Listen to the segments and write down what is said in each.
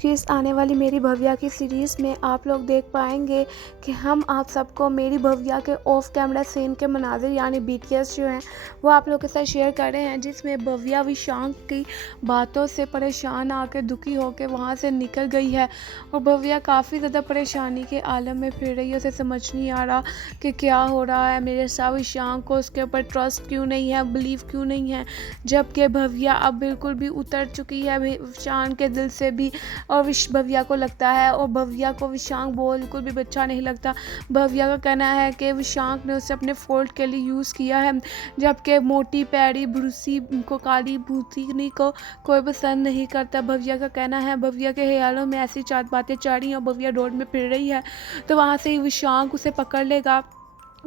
की इस आने वाली मेरी भव्या की सीरीज़ में आप लोग देख पाएंगे कि हम आप सबको मेरी भव्या के ऑफ कैमरा सीन के मनाजिर यानी बीटीएस जो हैं वो आप लोग के साथ शेयर कर रहे हैं, जिसमें भव्या विशांक की बातों से परेशान आकर दुखी होकर वहाँ से निकल गई है और भव्या काफ़ी ज़्यादा परेशानी के आलम में फिर रही है। उसे समझ नहीं आ रहा कि क्या हो रहा है मेरे साथ, विशांक को उसके ऊपर ट्रस्ट क्यों नहीं है, बिलीव क्यों नहीं है, जबकि भव्या अब बिल्कुल भी उतर चुकी है विशांक के दिल से भी। और भव्या को लगता है और भव्या को विशांक बिल्कुल भी अच्छा नहीं लगता। भव्या का कहना है कि विशांक ने उसे अपने फॉल्ट के लिए यूज़ किया है, जबकि मोटी पैड़ी भूसी को काली भूतनी को कोई पसंद नहीं करता। भव्या का कहना है भव्या के ख्यालों में ऐसी चार बातें चल रही हैं और भव्या रोड में फिर रही है तो वहाँ से ही विशांक उसे पकड़ लेगा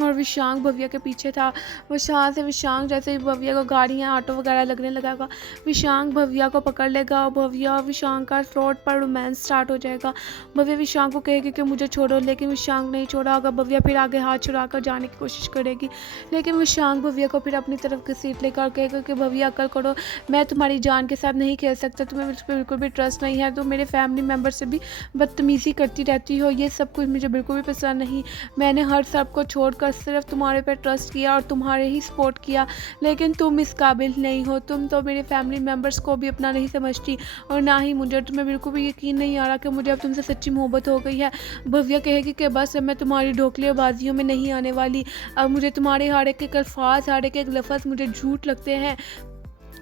और विशांक भव्या के पीछे था। विशांक जैसे ही भव्या को गाड़ियाँ ऑटो वगैरह लगने लगा, विशांक भव्या को पकड़ लेगा और भव्या और विशांक का रोड पर रोमांस स्टार्ट हो जाएगा। भव्या विशांक को कहेगी कि मुझे छोड़ो, लेकिन विशांक नहीं छोड़ा होगा। भव्या फिर आगे हाथ छुड़ाकर जाने की कोशिश करेगी, लेकिन विशांक भव्या को फिर अपनी तरफ घसीट लेकर कहेगा कि भव्या अकल करो, मैं तुम्हारी जान के साथ नहीं खेल सकता, तुम्हें मुझ पर बिल्कुल भी ट्रस्ट नहीं है, तुम मेरे फैमिली मेम्बर से भी बदतमीज़ी करती रहती हो, ये सब कुछ मुझे बिल्कुल भी पसंद नहीं। मैंने हर सबको छोड़ सिर्फ तुम्हारे पे ट्रस्ट किया और तुम्हारे ही सपोर्ट किया, लेकिन तुम इस काबिल नहीं हो, तुम तो मेरे फैमिली मेम्बर्स को भी अपना नहीं समझती और ना ही मुझे। तुम्हें बिल्कुल भी यकीन नहीं आ रहा कि मुझे अब तुमसे सच्ची मोहब्बत हो गई है। भव्या कहेगी कि बस अब मैं तुम्हारी ढोकलेबाजियों में नहीं आने वाली, अब मुझे तुम्हारे हर एक अल्फाज, हर एक लफ्ज़ मुझे झूठ लगते हैं,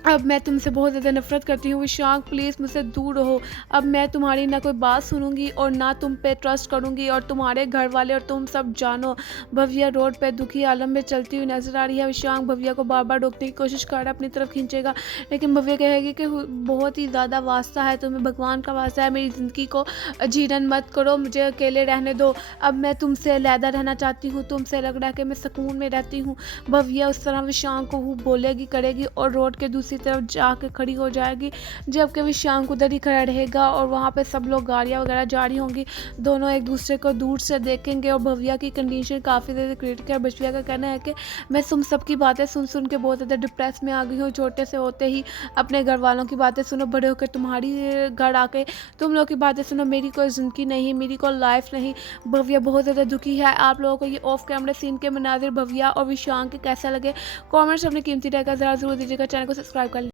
अब मैं तुमसे बहुत ज़्यादा नफ़रत करती हूँ। विशांक प्लीज़ मुझसे दूर रहो, अब मैं तुम्हारी ना कोई बात सुनूंगी और ना तुम पे ट्रस्ट करूँगी और तुम्हारे घर वाले और तुम सब जानो। भव्या रोड पे दुखी आलम में चलती हुई नजर आ रही है। विशांक भव्या को बार बार रोकने की कोशिश कर रहा है, अपनी तरफ खींचेगा, लेकिन भव्या कहेगी कि बहुत ही ज़्यादा वास्ता है तुम्हें, भगवान का वास्ता है, मेरी ज़िंदगी को जीरन मत करो, मुझे अकेले रहने दो, अब मैं तुमसे अलहदा रहना चाहती हूँ, तुमसे लग रहा है कि मैं सुकून में रहती हूँ। भव्या उस तरह विशांक को बोलेगी करेगी और रोड के दूसरी तरफ जाके खड़ी हो जाएगी, जबकि विशांक उधर ही खड़ा रहेगा और वहाँ पे सब लोग गाड़ियाँ वगैरह जा रही होंगी, दोनों एक दूसरे को दूर से देखेंगे और भव्या की कंडीशन काफ़ी ज़्यादा क्रिटिकल है। भव्या का कहना है कि मैं तुम सबकी बातें सुन सुन के बहुत ज़्यादा डिप्रेस में आ गई हूँ, छोटे से होते ही अपने घर वालों की बातें सुनो, बड़े होकर तुम्हारी घर आके तुम लोग की बातें सुनो, मेरी कोई ज़िंदगी नहीं, मेरी कोई लाइफ नहीं। भव्या बहुत ज़्यादा दुखी है। आप लोगों को ये ऑफ कैमरा सीन के मनाजिर भव्या और विशांक के कैसा लगे, कमेंट्स अपनी कीमती रहेगा ज़रा ज़रूर दीजिएगा, चैनल को सब्सक्राइब कर